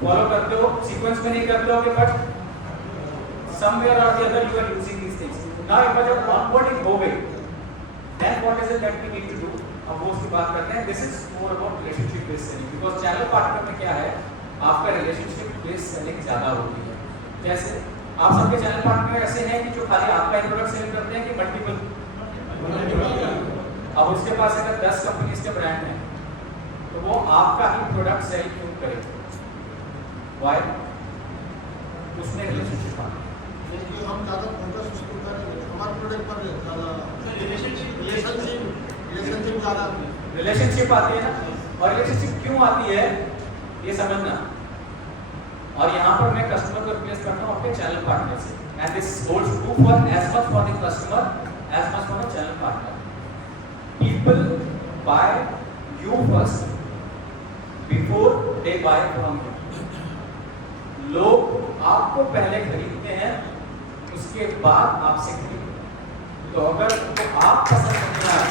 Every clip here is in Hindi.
फॉलो करते हो, सीक्वेंस में नहीं करते हो कि but somewhere or the other you are using these things. Now if जब onboarding हो गई, then what is it that we need to do? अब वो उसकी बात करते हैं. This is more about relationship based selling because channel partner में क्या है, आपका relationship based selling ज़्यादा होती है. जैसे आप सबके चैनल पार्टनर ऐसे हैं कि जो खाली आपका ही प्रोडक्ट सेल करते हैं कि मल्टीपल. अब उसके पास अगर 10 कंपनीज के ब्रांड हैं तो वो आपका ही प्रोडक्ट सेल क्यों करेगा? Why? उसमें रिलेशनशिप आ क्योंकि हम ज़्यादा फोकस उसको करेंगे हमारे प्रोडक्ट पर ज़्यादा रिलेशनशिप ज़्यादा रिलेशनशिप आती है ना. और रिलेशनशिप क्यों आती है ये समझना. और यहाँ पर मैं कस्टमर को रिप्लेस करता हूँ अपने चैनल पार्टनर से. And this holds true for as much for the customer as much for the channel partner. People buy you first before they buy from you. लोग आपको पहले खरीदते हैं उसके बाद आपसे खरीदते हैं. तो अगर तो आप पसंद नहीं आए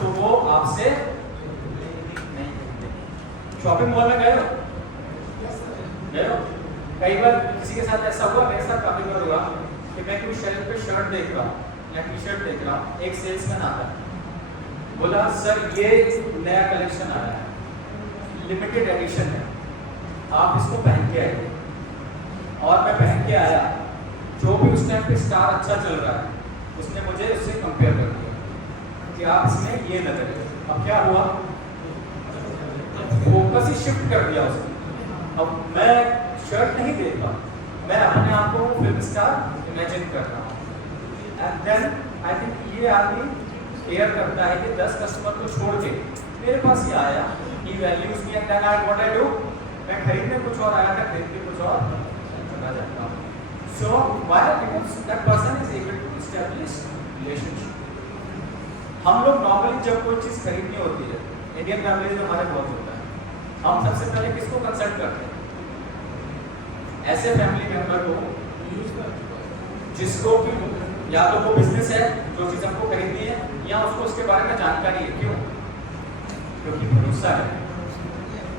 तो वो आपसे नहीं खरीदेंगे. शॉपिंग मॉल में गए हो? कई बार किसी के साथ ऐसा हुआ, मेरे साथ काफी बार हुआ कि मैं कोई शेल्फ पे शर्ट देख रहा हूँ या टी शर्ट देख रहा हूँ, एक सेल्समैन आता है, बोला सर ये नया कलेक्शन आया है, लिमिटेड एडिशन है, आप इसको पहन के आइए. और मैं पहन के आया, जो भी उस टाइम पे स्टार अच्छा चल रहा है उसने मुझे उससे कंपेयर कर दिया कि आप इसमें ये लग रहे. अब क्या हुआ, फोकस ही शिफ्ट कर दिया उसने. अब मैं शर्ट नहीं देख रहा, मैं अपने आप को फिल्म स्टार इमेजिन कर रहा हूँ. एंड देन आई थिंक ये आदमी केयर करता है कि 10 कस्टमर को छोड़ के मेरे पास ही आया, ही values me and then what I do, मैं खरीदने कुछ और आया था, खरीद के कुछ और चला जाता हूँ. So why? Because that person is able to establish relationship. हम लोग नॉर्मली जब कोई चीज़ खरीदनी होती है, इंडियन फैमिली में हमारे बहुत होता है, हम सबसे पहले किसको कंसल्ट करते हैं? ऐसे फैमिली मेंबर को जिसको कि या तो वो बिजनेस है जो चीज़ हमको खरीदनी है, या उसको उसके बारे में जानकारी है. क्यों? क्योंकि भरोसा है.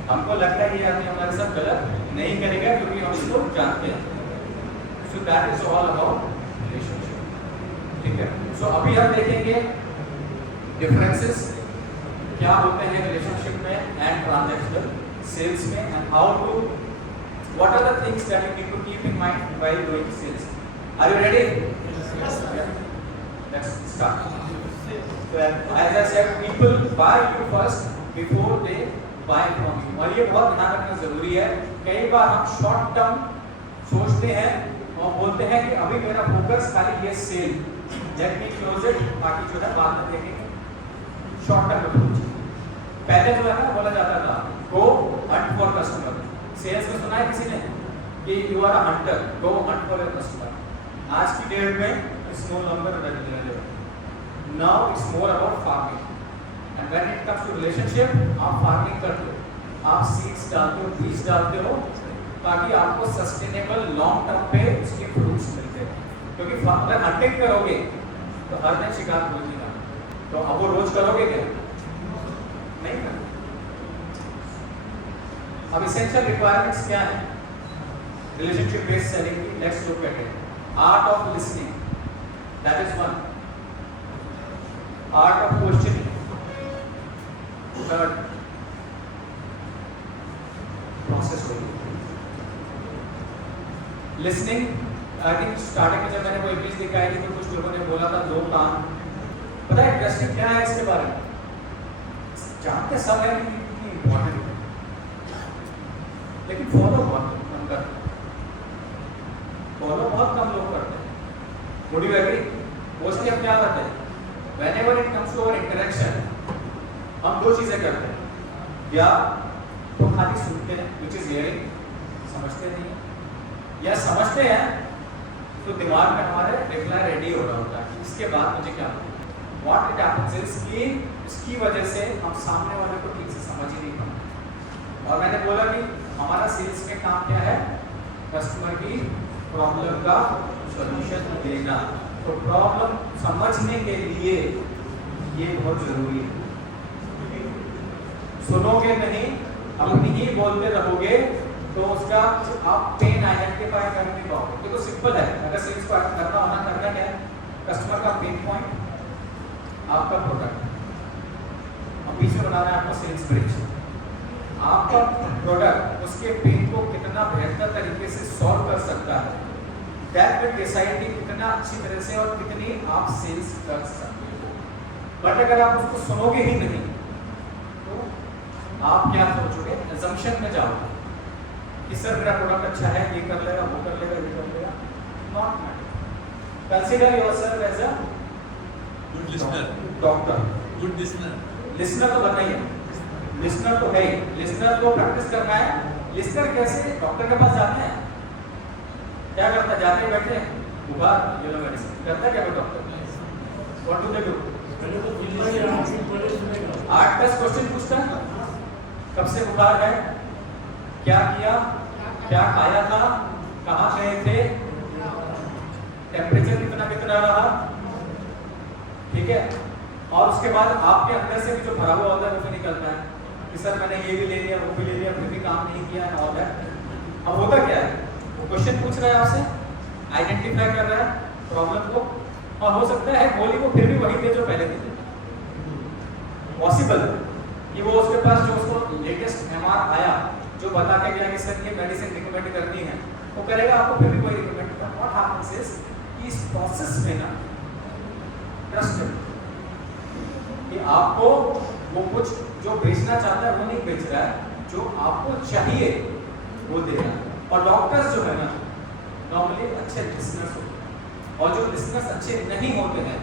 हमको लगता है ये आदमी हमारे साथ गलत नहीं करेगा क्योंकि हम इसको जानते हैं. So that is all about relationship. ठीक है. सो अभी हम देखेंगे डिफरेंसेस क्या होते हैं रिलेशनशिप में एंड ट्रांजैक्शनल सेल्स में, and how to what are the things that you need to keep in mind while doing sales. Are you ready? Let's start. So as I said, people buy you first before they buy from you. और ये बहुत ध्यान रखना जरूरी है. कई बार हम शॉर्ट टर्म सोचते हैं और बोलते हैं कि अभी मेरा फोकस खाली ये sale, let me close it, बाकी जो है बाद में देखेंगे. Short term approach. पहले जो है ना बोला जाता था go hunt for customer. Sales में सुना है किसी ने कि you are a hunter, go hunt for your customer. आज की डेट में it's no longer available. Now it's more about farming. And when it comes to relationship, आप फार्मिंग करते हो, आप सीड्स डालते हो, बीज डालते हो, ताकि आपको सस्टेनेबल लॉन्ग टर्म पे उसके फ्रूट्स मिलते हैं. क्योंकि अगर हंटिंग करोगे तो हर दिन शिकार मिलेगा, तो अब वो रोज करोगे क्या? नहीं कर. अब इसेंशियल रिक्वायरमेंट्स क्या है रिलेशनशिप बेस्ड सेलिंग की? Let's look at it. Art of listening, that is one. Art of questioning, third. Process होगी. Listening, I think starting में जब मैंने वो इंग्लिश दिखाई थी तो कुछ लोगों ने बोला था 2 काम. पता है इंटरेस्टिंग क्या है इसके बारे में? जानते सब है कि कितनी इम्पोर्टेंट है, लेकिन फॉलो बहुत कम करते हैं. फॉलो बहुत कम लोग करते हैं. Would you agree? मोस्टली हम क्या करते हैं? Whenever it comes to our interaction, हम 2 चीजें करते हैं. या तो खाली सुनते हैं, which is hearing, समझते नहीं हैं, या समझते हैं तो दिमाग में हमारे रिप्लाई रेडी हो रहा होता है कि इसके बाद मुझे क्या बोलना. What it happens is कि इसकी वजह से हम सामने वाले को ठीक से समझ ही नहीं पाते. और मैंने बोला कि हमारा सेल्स में काम क्या है? कस्टमर की प्रॉब्लम का सॉल्यूशन देना. तो प्रॉब्लम समझने के लिए ये बहुत जरूरी है. सुनोगे नहीं अपनी ही बोलते रहोगे तो उसका आप पेन आइडेंटिफाई कर नहीं पाओगे। देखो सिंपल है, अगर सेल्स को करना होना, करना क्या है, कस्टमर का पेन पॉइंट, आपका प्रोडक्ट, अब बीच में बनाना है आपको सेल्स ब्रिज। आपका प्रोडक्ट उसके पेन को कितना बेहतर तरीके से सॉल्व कर सकता है, दैट विल डिसाइड कि कितना अच्छी तरह से और कितनी आप सेल्स कर सकते हो। बट अगर आप उसको सुनोगे ही नहीं तो आप क्या सोचोगे, assumption में जाओगे कि सर मेरा प्रोडक्ट अच्छा है, ये कर लेगा, वो कर लेगा, ये कर लेगा। Not matter. Consider yourself as a good listener, doctor. Good listener. Listener तो बनना ही है, लिसनर तो है ही, लिसनर को प्रैक्टिस करना है। लिसनर कैसे, डॉक्टर के पास जाते हैं, क्या करता है, जाते बैठे बुखार ये लो मेडिसिन करता है क्या कोई doctor? What do they do? 8-10 question पूछता है, कब से बुखार है, क्या किया, क्या खाया था, कहाँ गए थे, टेम्परेचर कितना कितना रहा, ठीक है। और उसके बाद आपके अंदर से भी जो भरा हुआ होता है वो भी निकलता है कि सर मैंने ये भी ले लिया, वो भी ले लिया, फिर भी काम नहीं किया और अब होता क्या है, वो क्वेश्चन पूछ रहा है आपसे, आइडेंटिफाई कर रहा है प्रॉब्लम को, और हो सकता है बोली वो फिर भी वही दे जो पहले दी। पॉसिबल कि वो उसके पास जो उसको लेटेस्ट एमआर आया जो बता के गया कि सर ये मेडिसिन रिकमेंड करनी है, वो करेगा, आपको फिर भी कोई रिकमेंड करना। व्हाट हैपेंस इज कि इस प्रोसेस में ना ट्रस्ट कि आपको वो कुछ जो बेचना चाहता है वो नहीं बेच रहा है, जो आपको चाहिए वो दे रहा है। और डॉक्टर्स जो है ना नॉर्मली अच्छे लिसनर्स होते हैं, और जो लिसनर्स अच्छे नहीं होते हैं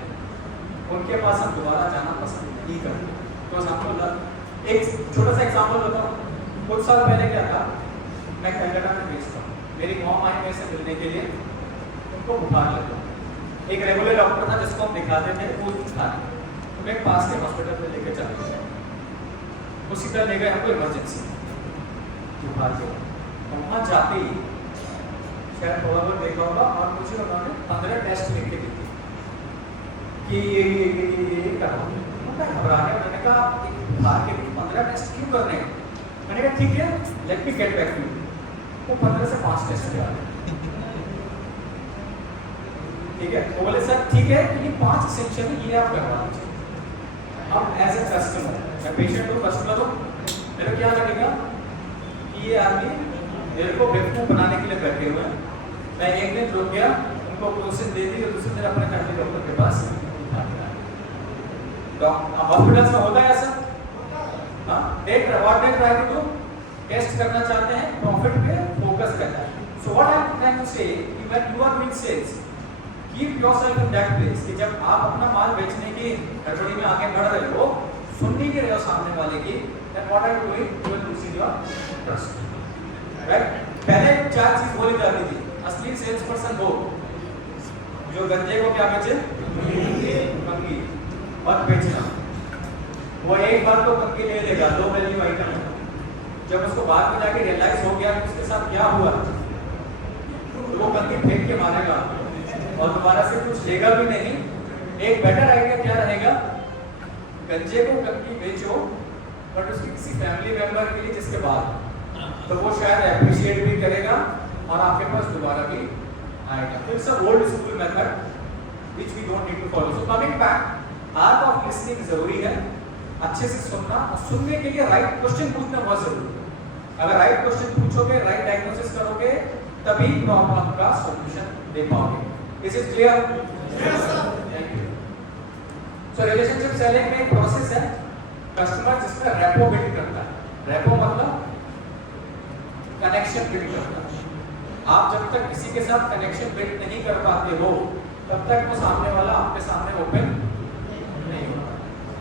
उनके पास हम दोबारा जाना पसंद नहीं करते। तो एग्जाम्पल, एक छोटा सा एग्जाम्पल बताऊं। कुछ साल पहले क्या था, मैं कलकत्ता में बेचता हूँ, मेरी मॉम आई मेरे से मिलने के लिए, उनको बुखार लगा। एक रेगुलर डॉक्टर था जिसको हम दिखाते थे, वो था, तो मैं पास के हॉस्पिटल में लेके चला गया, उसी तरह ले गए हमको इमरजेंसी बुखार के। वहाँ जाते ही शायद थोड़ा बहुत देखा होगा, और मुझे उन्होंने 15 टेस्ट लिख के दिए कि ये करा। मैं घबरा गया, मैंने कहा बुखार के लिए 15 टेस्ट क्यों कर रहे हैं? मैंने कहा ठीक है, let me get back to you. वो 15 से 5 टेस्ट किया, ठीक है। वो बोले सर ठीक है, ये 5 सेक्शन है, ये आप करवा दीजिए। अब एज ए कस्टमर, मैं पेशेंट हूँ, कस्टमर हूँ, मेरा क्या लगेगा कि ये आदमी मेरे को बेवकूफ बनाने के लिए बैठे हुए हैं। मैं एक दिन रुक गया, उनको क्वेश्चन दे दी, और दूसरे दिन अपने फैमिली डॉक्टर के पास हॉस्पिटल्स में होता है ऐसा। हाँ, what they try to do, test करना चाहते हैं, प्रॉफिट पे फोकस करना है। So what I am trying to say कि when you are doing sales, keep yourself in that place कि जब आप अपना माल बेचने की गड़बड़ी में आगे बढ़ रहे हो, सुन नहीं रहे हो सामने वाले की, then what are you doing, you will lose your trust, right. पहले 4 चीज बोली जाती थी, असली सेल्स पर्सन वो जो गंजे को क्या बेचे, कंगी, और बेचना। वो एक बार तो कंगी ले लेगा, 2 वैल्यू आइटम है। जब उसको बाद में जाके रियलाइज हो गया कि उसके साथ क्या हुआ, तो वो कंगी फेंक के मारेगा और दोबारा से कुछ लेगा भी नहीं। एक बेटर आइडिया क्या रहेगा, गंजे को कंगी बेचो, बट उसकी किसी फैमिली मेंबर के लिए जिसके बाद, तो वो शायद एप्रिशिएट भी करेगा और आपके पास दोबारा भी आएगा। तो it's a old school method which we don't need to follow. So coming back, art of listening जरूरी है, अच्छे से सुनना, और सुनने के लिए राइट क्वेश्चन पूछना बहुत जरूरी है। अगर राइट क्वेश्चन पूछोगे, राइट डायग्नोसिस करोगे, तभी प्रॉब्लम का सॉल्यूशन दे पाओगे। Is it clear? Yes sir. Thank you. So relationship selling में एक प्रोसेस है, कस्टमर जिसमें रेपो बिल्ड करता है। रेपो मतलब कनेक्शन बिल्ड करता है। आप जब तक किसी के साथ कनेक्शन बिल्ड नहीं कर पाते हो, तब तक वो सामने वाला आपके सामने ओपन नहीं होता।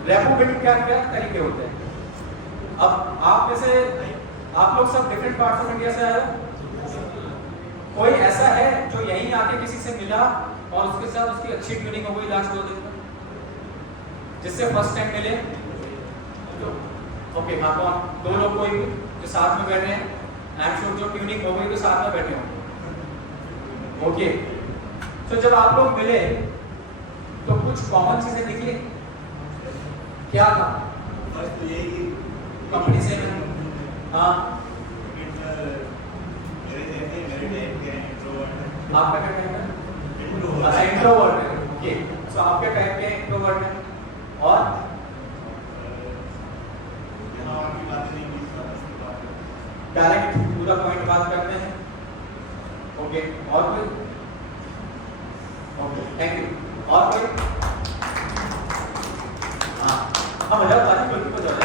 रेपो बिल्ड क्या क्या तरीके होते हैं? अब आप में से आप लोग सब डिफरेंट पार्ट्स ऑफ इंडिया से आए हो, कोई ऐसा है जो यहीं आके किसी से मिला और उसके साथ उसकी अच्छी ट्यूनिंग हो गई लास्ट 2 दिन में, जिससे फर्स्ट टाइम मिले? ओके, हाँ, कौन? 2 लोग कोई भी जो साथ में बैठे हैं, आई एम श्योर जो ट्यूनिंग हो गई तो साथ में बैठे होंगे। ओके, तो जब आप लोग मिले तो कुछ कॉमन चीजें निकली, क्या था? बस तो यही कंपनी से हाँ इंट्रोवर्ट आपका क्या टाइप है? अच्छा इंट्रोवर्ट है, ओके। सो आपके टाइप के इंट्रोवर्ट है और डायरेक्ट टू द पॉइंट बात करते हैं, ओके। और कोई? Okay thank you. और कोई? हाँ अब बजाओ ताली, बिल्कुल बजाओ।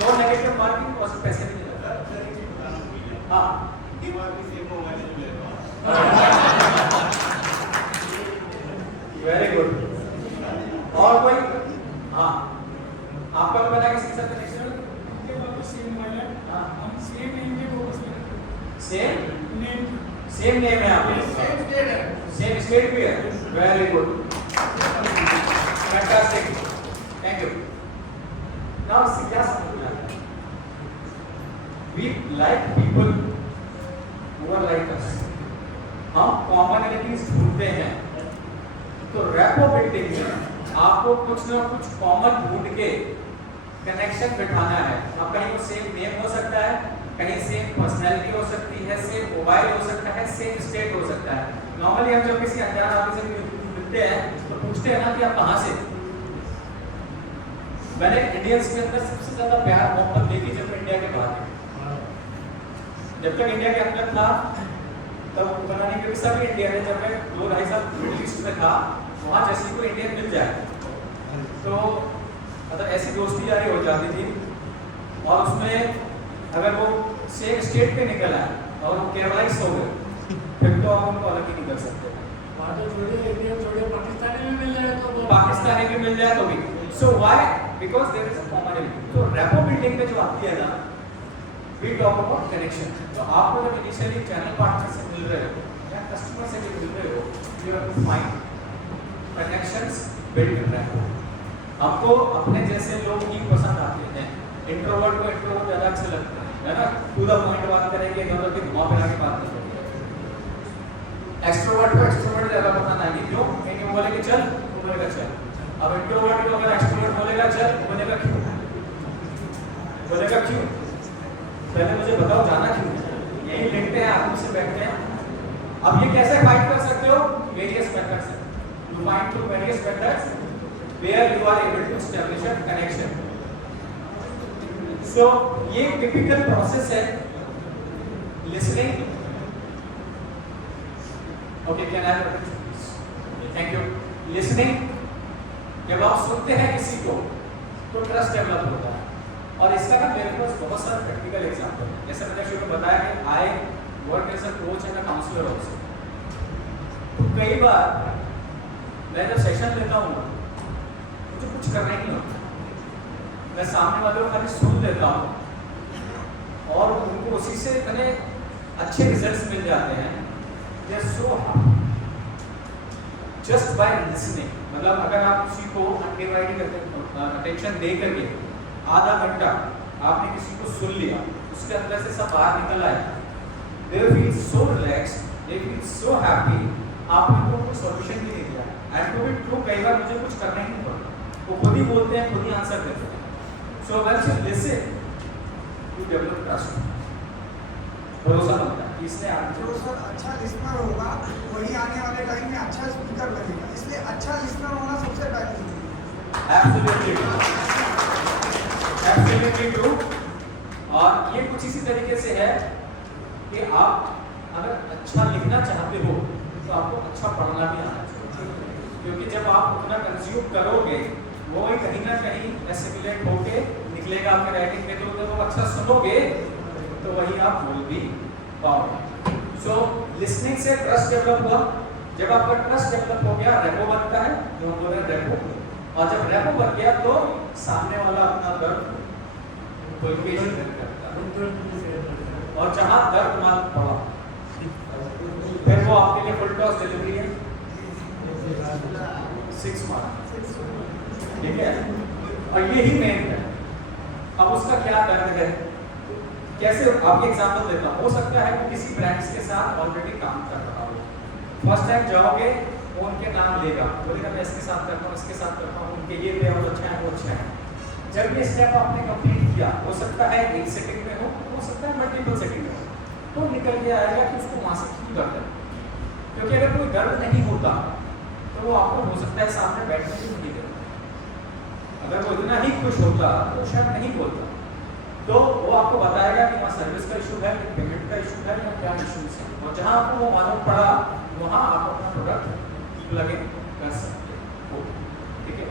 नो नेगेटिव मार्किंग और पैसे भी नहीं लगता। हाँ वेरी गुड। और कोई? हाँ आपका तो पता है किसके साथ कनेक्शन है? हाँ सेम नेम है आपका, सेम स्टेट भी है, very good, fantastic, thank you. Now इससे क्या समझ में आता है? We like people who are like us, हम कॉमनलिटीज ढूंढते हैं। तो रैपो बिल्डिंग में आपको कुछ ना कुछ कॉमन ढूंढ के कनेक्शन बिठाना है। अब कहीं वो सेम नेम हो सकता है, कहीं सेम पर्सनैलिटी हो सकती है, सेम मोबाइल हो सकता है, सेम स्टेट हो सकता है। नॉर्मली हम जब किसी अनजान आदमी से मिलते हैं तो पूछते हैं ना कि आप कहाँ से? मैंने इंडियंस के अंदर सबसे ज्यादा प्यार मोहब्बत देखी जब इंडिया के बाहर थे। जब तक इंडिया के अंदर था तब बनाने के सभी इंडिया में, जब मैं 2-2.5 साल मिडिल ईस्ट में था, वहाँ जैसे कोई इंडियन मिल जाए तो मतलब ऐसी दोस्ती यारी हो जाती थी। और उसमें अगर वो सेम स्टेट पे निकल आए और वो केरलाइज हो गए फिर तो आप उनको अलग ही नहीं कर सकते। पाकिस्तानी में मिल जाए तो पाकिस्तानी भी मिल जाए तो भी। So why? Because there is a commonality. तो रैपो बिल्डिंग में जो आती है ना, वी टॉक अबाउट कनेक्शन। तो आपको जब इनिशियली चैनल पार्टनर से मिल रहे हो या कस्टमर से भी मिल रहे हो, you have to find connections, build rapport. आपको अपने जैसे लोग ही पसंद आते हैं। इंट्रोवर्ट को इंट्रोवर्ट ज्यादा अच्छे लगते हैं, है ना? टू द पॉइंट बात करेंगे, इधर उधर घुमा फिरा के बात नहीं करेंगे। एक्सट्रोवर्ट को एक्सट्रोवर्ट ज्यादा पसंद आएगी। क्यों? क्योंकि वो बोलेगा चल, वो बोलेगा चल। अब इंट्रोवर्ट को अगर एक्सट्रोवर्ट बोलेगा चल, वो बोलेगा क्यों? बोलेगा क्यों? पहले मुझे बताओ जाना क्यों? यही लेटते हैं, आराम से बैठते हैं। अब ये कैसे फाइंड कर सकते हो? वेरियस मेथड्स हैं। You find through various methods where you are able to establish a connection. So ये typical process है listening. Okay, can I have a picture? Thank you. Listening. जब आप सुनते हैं किसी को तो ट्रस्ट डेवलप होता है। और इसका ना मेरे पास बहुत सारा प्रैक्टिकल एग्जांपल है। जैसे मैंने शुरू में बताया कि I work as a coach and a counsellor also. तो कई बार मैं जब सेशन लेता हूँ मुझे कुछ करना ही नहीं होता, मैं सामने वालों को खाली सुन लेता हूँ और उनको उसी से इतने अच्छे रिजल्ट्स मिल जाते हैं। They are so happy just by listening. मतलब अगर आप किसी को अनडिवाइडेड अटेंशन दे करके आधा घंटा आपने किसी को सुन लिया, उसके अंदर से सब बाहर निकल आए, they feel so relaxed, they feel so happy. आपने उनको कोई सॉल्यूशन भी नहीं दिया। एंड टू बी ट्रू, कई बार मुझे कुछ करना ही नहीं पड़ता, वो खुद ही बोलते हैं, खुद ही आंसर देते हैं। So when you listen you develop trust, भरोसा बनता है। इसने जो सर अच्छा लिसनर होगा वही आने वाले टाइम में अच्छा स्पीकर बनेगा, इसलिए अच्छा लिसनर होना सबसे पहले जरूरी है। Absolutely true. और ये कुछ इसी तरीके से है कि आप अगर अच्छा लिखना चाहते हो तो आपको अच्छा पढ़ना भी आना चाहिए, क्योंकि जब आप उतना कंज्यूम करोगे वो ही कहीं ना कहीं एसिमिलेट होके निकलेगा आपके राइटिंग में। तो जब आप अच्छा सुनोगे तो वही आप बोल भी पाओगे। सो लिसनिंग से ट्रस्ट डेवलप हुआ। जब आपका ट्रस्ट डेवलप हो गया, रेपो बनता है, जो हम बोल रहे हैं रेपो। और जब रेपो बन गया तो सामने वाला अपना दर्द खुल के शेयर करता है। और जहां दर्द मालूम पड़ा फिर वो आपके लिए फुल टॉस डिलीवरी है 6 मार्क, ठीक है? और यही मेन है। अब उसका क्या दर्द है, कैसे? आपके एग्जांपल देता हूँ। हो सकता है कि किसी ब्रांड्स के साथ ऑलरेडी काम कर रहा हो, फर्स्ट टाइम जाओगे वो उनके नाम लेगा, बोलेगा मैं इसके साथ करता हूँ, इसके साथ करता हूँ, उनके ये लेआउट अच्छा है, वो अच्छा है। जब ये स्टेप आपने कंप्लीट किया, हो सकता है एक सेटिंग में हो सकता है मल्टीपल सेटिंग में हो, तो निकल के आएगा कि उसको वहां से क्यों दर्द है। क्योंकि अगर कोई दर्द नहीं होता तो वो आपको हो सकता है सामने बैठने की नहीं देता। अगर वो इतना ही खुश होता तो शायद नहीं बोलता। तो वो आपको बताएगा कि वहाँ सर्विस का इशू है, पेमेंट का इशू है या क्या इशूज है, और जहाँ आपको वो मालूम पड़ा वहाँ आप अपना प्रोडक्ट प्लग इन कर सकते हो। ठीक है,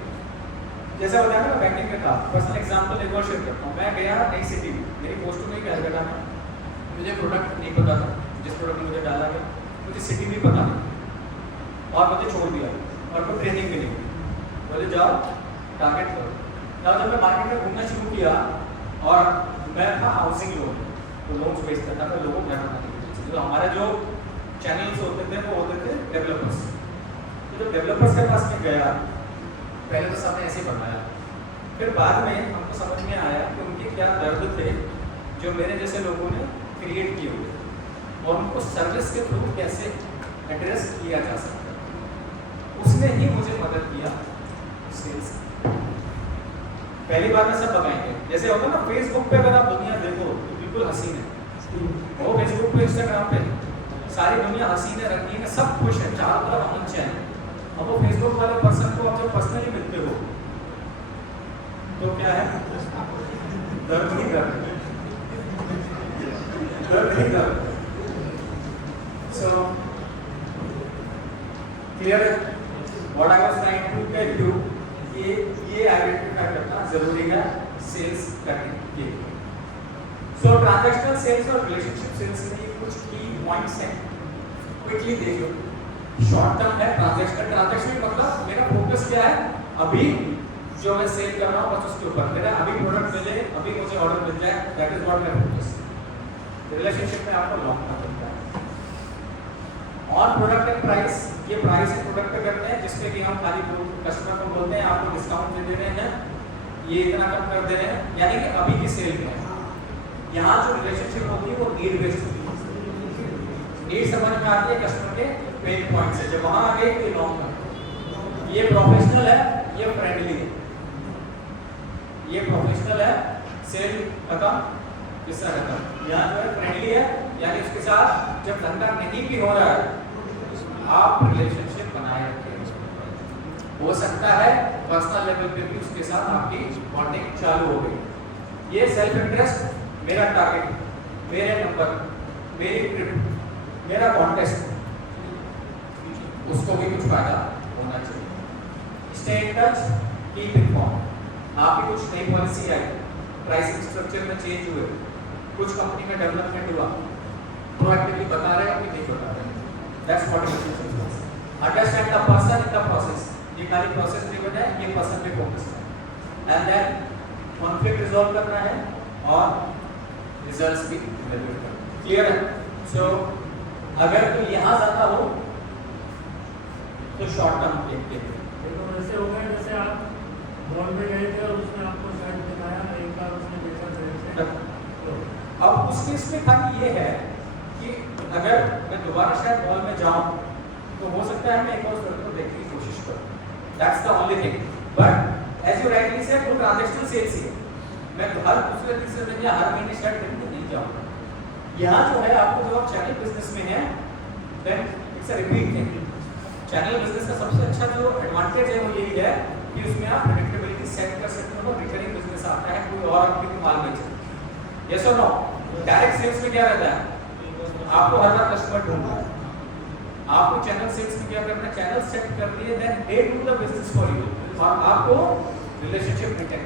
जैसा बताया ना बैंकिंग का था, पर्सनल एग्जांपल एक और शेयर करता हूँ। मैं गया नई सिटी में, मेरी पोस्ट में कैलकाटा में, मुझे प्रोडक्ट नहीं पता था, जिस प्रोडक्ट में मुझे डाला गया मुझे सिटी भी पता नहीं, और मुझे छोड़ दिया और कोई ट्रेनिंग भी नहीं, बोले जाओ टारगेट करो। तब जब मैं मार्केट में घूमना शुरू किया और मैं था हाउसिंग लोन, तो लोन्स बेचता था, तो लोगों को घर बनाने के लिए, तो हमारे जो चैनल्स होते थे वो होते थे डेवलपर्स। तो जब डेवलपर्स के पास में गया, पहले तो सबने ऐसे बनाया, फिर बाद में हमको समझ में आया कि उनके क्या दर्द थे जो मेरे जैसे लोगों ने क्रिएट किए हुए थे, और उनको सर्विस के थ्रू कैसे एड्रेस किया जा सकता है। उसने ही मुझे मदद किया सेल्स। पहली बार में सब बताएंगे, जैसे होता है ना फेसबुक पे, अगर आप दुनिया देखो तो बिल्कुल हसीन है, वो फेसबुक पे इंस्टाग्राम पे सारी दुनिया हसीन है, रंगीन है, सब खुश है, चारों तरफ अमन चैन है। अब वो फेसबुक वाले पर्सन को आप जब पर्सनली मिलते हो तो क्या है, दर्द नहीं दर्द, दर्द नहीं दर्द। सो क्लियर है what I was trying to tell you, ये आइडेंटिफाई करना जरूरी है सेल्स करने के लिए। सो ट्रांजैक्शनल सेल्स और रिलेशनशिप सेल्स में कुछ की पॉइंट्स हैं, क्विकली देख लो। शॉर्ट टर्म है ट्रांजैक्शनल, ट्रांजैक्शन मतलब मेरा फोकस क्या है, अभी जो मैं सेल कर रहा हूं बस उसके ऊपर, मेरा अभी प्रोडक्ट मिले, अभी मुझे ऑर्डर मिल जाए, that is what my focus. Relationship में आपको लॉन्ग टर्म मिलता है। और प्रोडक्ट एंड प्राइस, ये प्राइस एंड प्रोडक्ट पे करते हैं जिसपे कि हम खाली कस्टमर को बोलते हैं आपको डिस्काउंट दे रहे हैं, ये इतना कम कर दे रहे हैं, यानी कि अभी की सेल में। यहाँ जो रिलेशनशिप होती है वो नीड बेस्ड होती है, नीड समझ में आती है कस्टमर के पेन पॉइंट से, जब वहाँ आ गए तो लॉन्ग टर्म। ये प्रोफेशनल है, ये फ्रेंडली है, ये प्रोफेशनल है, सेल खत्म, किस्सा खत्म। यहाँ जो है फ्रेंडली है, यानी उसके साथ जब धंधा नहीं भी हो रहा है आप रिलेशनशिप बनाए रखें। हो सकता है पर्सनल लेवल पे भी उसके साथ आपकी बॉन्डिंग चालू हो गई। ये सेल्फ इंटरेस्ट, मेरा टारगेट, मेरे नंबर, मेरी ट्रिप, मेरा कॉन्टेस्ट, उसको भी कुछ फायदा होना चाहिए। Stay in touch, keep inform. आपकी कुछ नई पॉलिसी आई, प्राइसिंग स्ट्रक्चर में चेंज हुए, कुछ कंपनी में डेवलपमेंट हुआ, प्रोएक्टिवली बता रहे हैं कि नहीं बता रहे हैं, that's what it is. Understand the person in the process, ये खाली प्रोसेस ड्रिवन है, ये पर्सन पे फोकस है, एंड देन कॉन्फ्लिक्ट रिजॉल्व करना है और रिजल्ट्स भी इवैल्यूएट करना। क्लियर है? सो अगर तो यहाँ जाता हो तो शॉर्ट टर्म प्लान के लिए तो ऐसे हो गए जैसे आप मॉल में गए थे और उसने आपको शायद दिखाया, एक बार उसने देखा तो अब उस केस में खाली ये है कि अगर मैं दोबारा शायद मॉल में जाऊं तो हो सकता है मैं एक और स्टोर को देखने की कोशिश करूं, that's the only thing. But as you rightly said, वो ट्रांजैक्शनल सेल्स ही है, मैं हर दूसरे तीसरे दिन या हर महीने शायद खरीदने नहीं जाऊंगा। यहाँ जो है आपको जो आप चैनल बिजनेस में है, then it's a repeat thing. Channel business का सबसे अच्छा जो एडवांटेज है वो यही है कि उसमें आप प्रेडिक्टेबिलिटी सेट कर सकते हो, रिकरिंग बिजनेस आता है, कोई और आपके माल बेचे। यस और नो? डायरेक्ट सेल्स में क्या रहता है, आपको हर बार कस्टमर ढूंढना है, आपको चैनल सेल्स में क्या करना है, चैनल सेट कर दिए, then they do the business for you, और आपको रिलेशनशिप मेंटेन